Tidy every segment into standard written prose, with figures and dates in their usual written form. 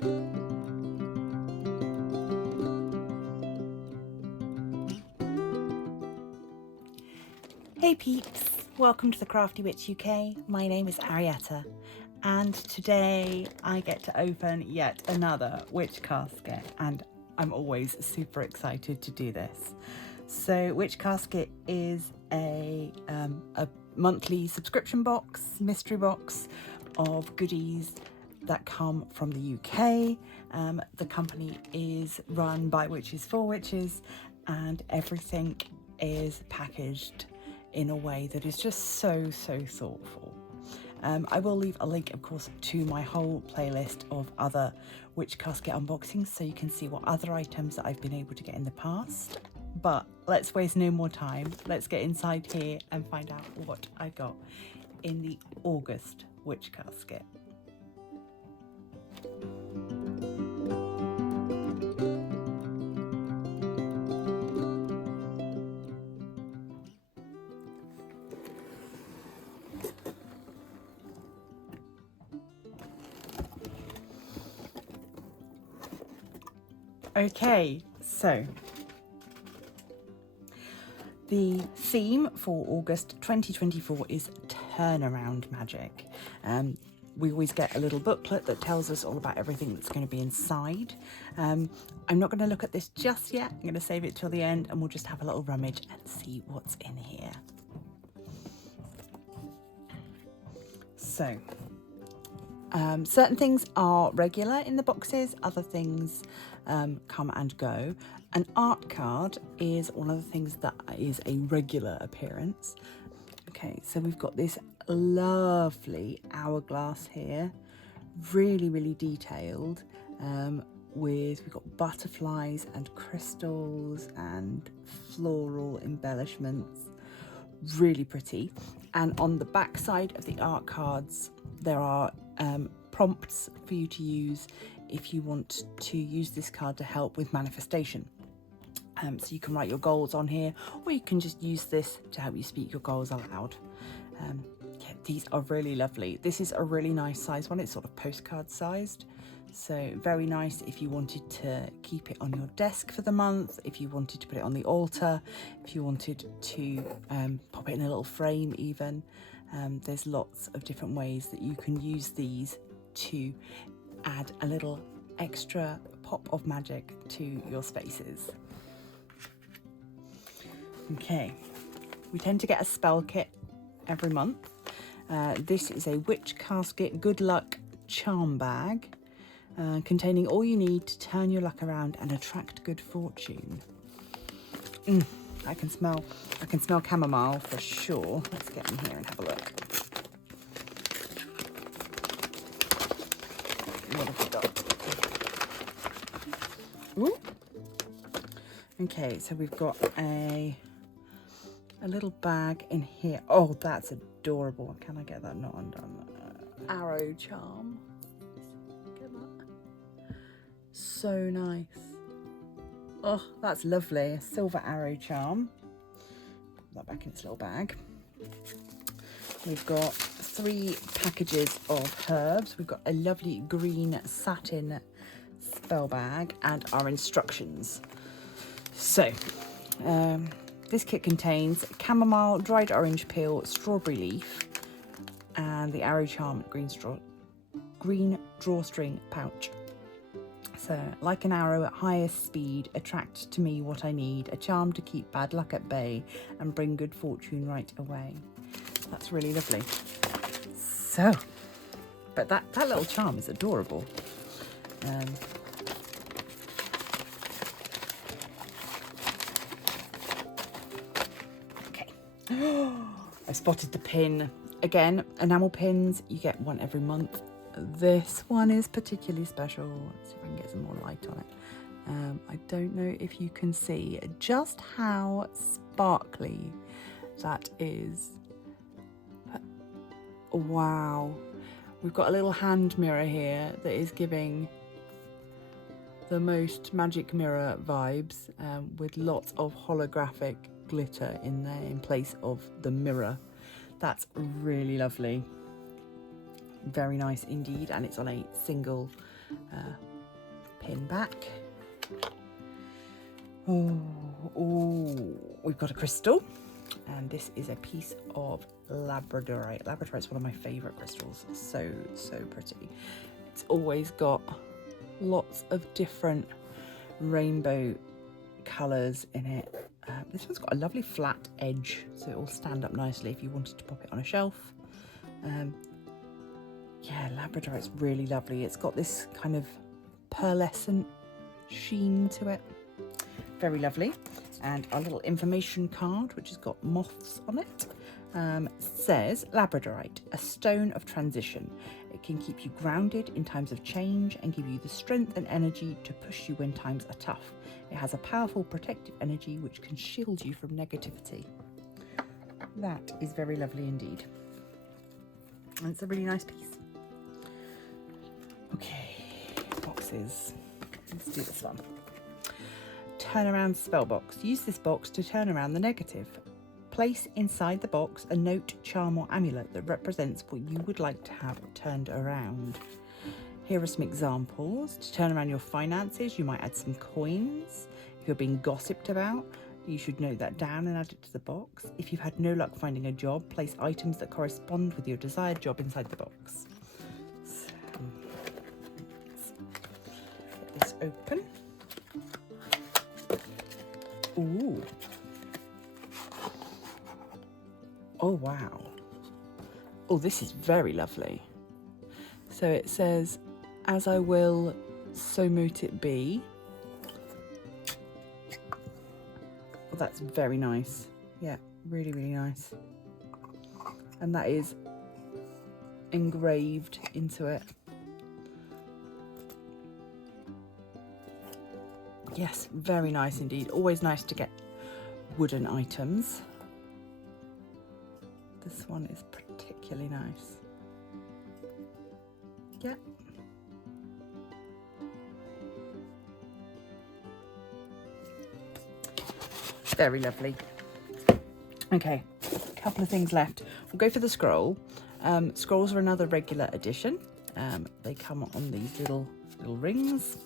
Hey peeps, welcome to the Crafty Witch UK. My name is Arietta and today I get to open yet another witch casket and I'm always super excited to do this. So Witch Casket is a monthly subscription box, mystery box of goodies that come from the UK. The company is run by Witches for Witches and everything is packaged in a way that is just so thoughtful. I will leave a link, of course, to my whole playlist of other Witch Casket unboxings so you can see what other items that I've been able to get in the past. But let's waste no more time. Let's get inside here and find out what I got in the August Witch Casket. Okay, so the theme for August 2024 is turnaround magic. We always get a little booklet that tells us all about everything that's going to be inside. I'm not going to look at this just yet. I'm going to save it till the end and we'll just have a little rummage and see what's in here. So, certain things are regular in the boxes, other things come and go. An art card is one of the things that is a regular appearance. Okay, so we've got this lovely hourglass here, really detailed, we've got butterflies and crystals and floral embellishments, really pretty. And on the back side of the art cards there are prompts for you to use if you want to use this card to help with manifestation. So you can write your goals on here, or you can just use this to help you speak your goals aloud. Yeah, these are really lovely. This is a really nice size one. It's sort of postcard sized, so very nice if you wanted to keep it on your desk for the month, if you wanted to put it on the altar, if you wanted to pop it in a little frame even. There's lots of different ways that you can use these to add a little extra pop of magic to your spaces. Okay, we tend to get a spell kit every month. This is a Witch Casket Good Luck charm bag containing all you need to turn your luck around and attract good fortune. I can smell chamomile for sure. Let's get in here and have a look. What have we got? Ooh. Okay, so we've got a little bag in here. Oh, that's adorable. Can I get that not undone? Arrow charm. Get that? So nice. Oh, that's lovely. A silver arrow charm. Put that back in its little bag. We've got 3 packages of herbs. We've got a lovely green satin spell bag and our instructions. So, this kit contains chamomile, dried orange peel, strawberry leaf, and the arrow charm green drawstring pouch. So, like an arrow at highest speed, attract to me what I need, a charm to keep bad luck at bay and bring good fortune right away. That's really lovely. So, but that little charm is adorable. I spotted the pin. Again, enamel pins, you get one every month. This one is particularly special. Let's see if I can get some more light on it. I don't know if you can see just how sparkly that is. But, wow. We've got a little hand mirror here that is giving the most magic mirror vibes, with lots of holographic glitter in there in place of the mirror. That's really lovely. Very nice indeed, and it's on a single pin back. Oh, we've got a crystal, and this is a piece of labradorite. Labradorite's one of my favourite crystals. So pretty. It's always got lots of different rainbow colours in it. This one's got a lovely flat edge, so it will stand up nicely if you wanted to pop it on a shelf. Yeah, labradorite's really lovely. It's got this kind of pearlescent sheen to it. Very lovely. And our little information card, which has got moths on it, says labradorite, a stone of transition. It can keep you grounded in times of change and give you the strength and energy to push you when times are tough. It has a powerful protective energy which can shield you from negativity. That is very lovely indeed. And it's a really nice piece. Okay, boxes. Let's do this one. Turn around spell box. Use this box to turn around the negative. Place inside the box a note, charm or amulet that represents what you would like to have turned around. Here are some examples. To turn around your finances, you might add some coins. If you're being gossiped about, you should note that down and add it to the box. If you've had no luck finding a job, place items that correspond with your desired job inside the box. So, let's get this open. Ooh. Oh, wow. Oh, this is very lovely. So it says, as I will, so mote it be. Oh, that's very nice. Yeah, really, really nice. And that is engraved into it. Yes, very nice indeed. Always nice to get wooden items. This one is particularly nice. Yeah. Very lovely. Okay, a couple of things left. We'll go for the scroll. Scrolls are another regular addition. They come on these little rings.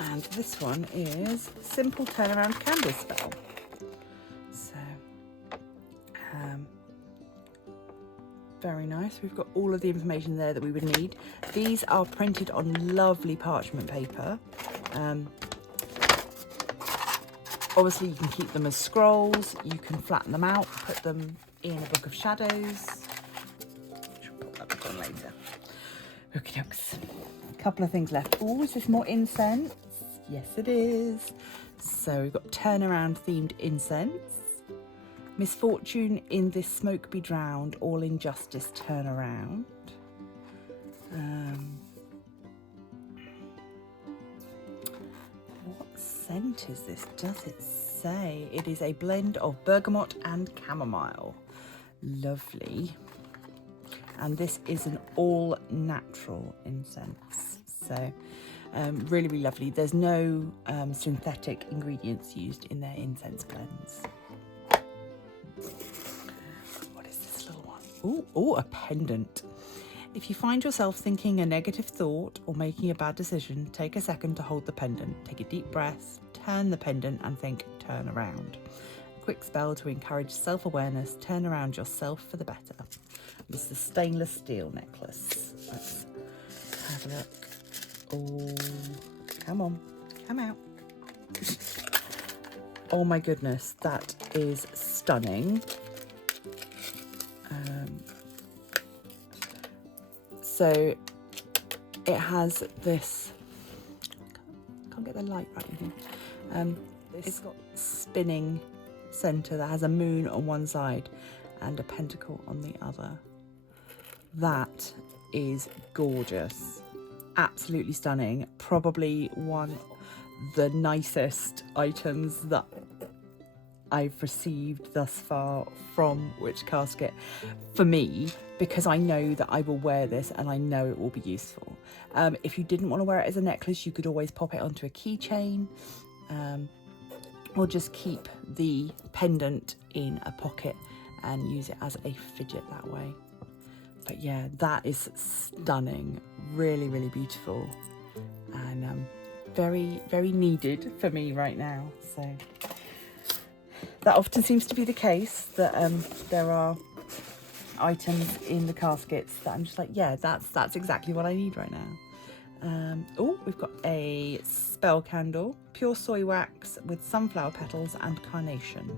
And this one is simple turnaround canvas spell. So, very nice. We've got all of the information there that we would need. These are printed on lovely parchment paper. Obviously, you can keep them as scrolls. You can flatten them out, put them in a book of shadows. I'll put that back on later. Okie dokes. A couple of things left. Oh, is this more incense? Yes, it is. So we've got turnaround themed incense. Misfortune in this smoke be drowned, all injustice turn around. What scent is this? Does it say? It is a blend of bergamot and chamomile. Lovely. And this is an all natural incense. So really, really lovely. There's no synthetic ingredients used in their incense blends. What is this little one? Ooh, a pendant. If you find yourself thinking a negative thought or making a bad decision, take a second to hold the pendant. Take a deep breath, turn the pendant and think, turn around. A quick spell to encourage self-awareness, turn around yourself for the better. This is a stainless steel necklace. Let's have a look. Oh, come on, come out. Oh my goodness, that is stunning. So it has this, can't get the light right in here. It's got spinning centre that has a moon on one side and a pentacle on the other. That is gorgeous. Absolutely stunning. Probably one of the nicest items that I've received thus far from Witch Casket for me, because I know that I will wear this and I know it will be useful. If you didn't want to wear it as a necklace, you could always pop it onto a keychain, or just keep the pendant in a pocket and use it as a fidget that way. But yeah, that is stunning. Really, really beautiful. And very, very needed for me right now. So that often seems to be the case, that there are items in the caskets that I'm just like, yeah, that's exactly what I need right now. Oh, we've got a spell candle, pure soy wax with sunflower petals and carnation.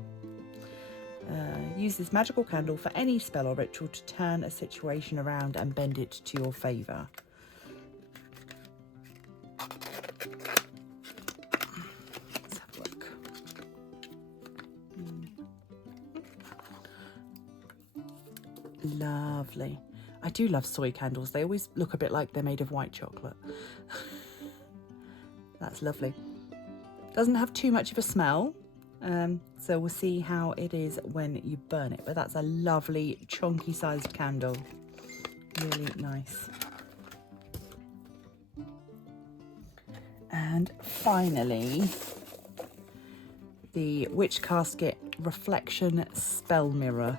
Use this magical candle for any spell or ritual to turn a situation around and bend it to your favour. Let's have a look. Lovely. I do love soy candles. They always look a bit like they're made of white chocolate. That's lovely. Doesn't have too much of a smell. So we'll see how it is when you burn it. But that's a lovely chunky sized candle. Really nice. And finally, the Witch Casket Reflection Spell Mirror.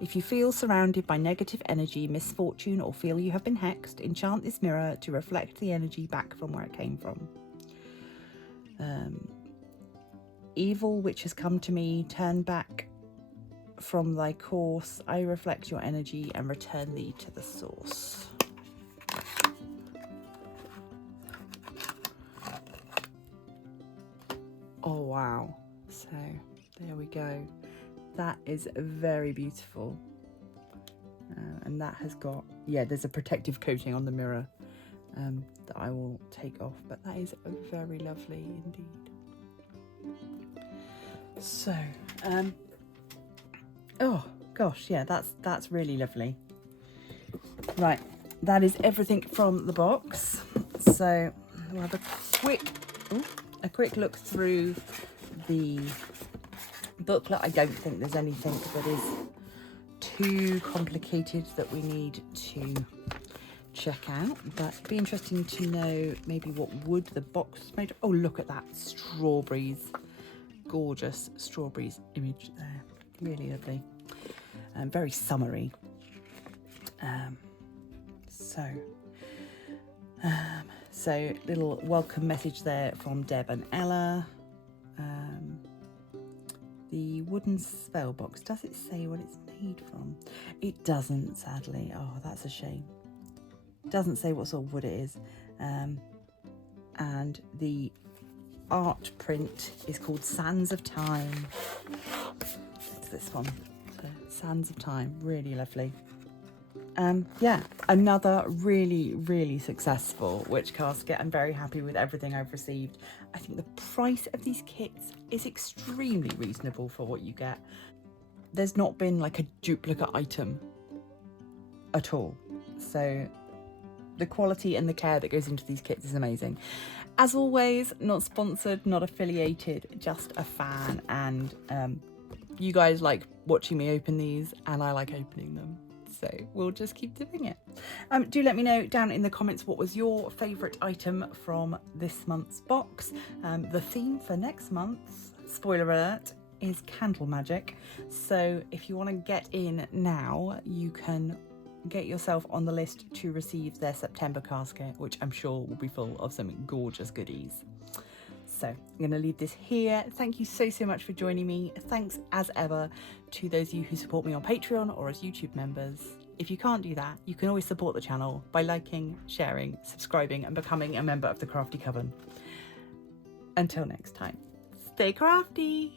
If you feel surrounded by negative energy, misfortune, or feel you have been hexed, enchant this mirror to reflect the energy back from where it came from. Evil which has come to me, turn back from thy course. I reflect your energy and return thee to the source. Oh wow. So there we go. That is very beautiful. And that has got, yeah, there's a protective coating on the mirror that I will take off, but that is very lovely indeed. So, oh gosh, yeah, that's really lovely. Right, that is everything from the box. So we'll have a quick look through the booklet. I don't think there's anything that is too complicated that we need to check out, but it'd be interesting to know maybe what wood the box is made of. Oh, look at that, strawberries. Gorgeous strawberries image there, really lovely, and very summery. So little welcome message there from Deb and Ella. The wooden spell box, does it say what it's made from? It doesn't, sadly. Oh, that's a shame. Doesn't say what sort of wood it is. And the art print is called Sands of Time. It's this one. So, Sands of Time, really lovely. Yeah, another really, really successful Witch Casket. I'm very happy with everything I've received. I think the price of these kits is extremely reasonable for what you get. There's not been like a duplicate item at all. So the quality and the care that goes into these kits is amazing. As always, not sponsored, not affiliated, just a fan. And you guys like watching me open these and I like opening them. So we'll just keep doing it. Do let me know down in the comments what was your favourite item from this month's box. The theme for next month's, spoiler alert, is candle magic. So if you want to get in now, you can get yourself on the list to receive their September casket, which I'm sure will be full of some gorgeous goodies. So I'm going to leave this here. Thank you so much for joining me. Thanks as ever to those of you who support me on Patreon or as YouTube members. If you can't do that, you can always support the channel by liking, sharing, subscribing and becoming a member of the Crafty Coven. Until next time, stay crafty!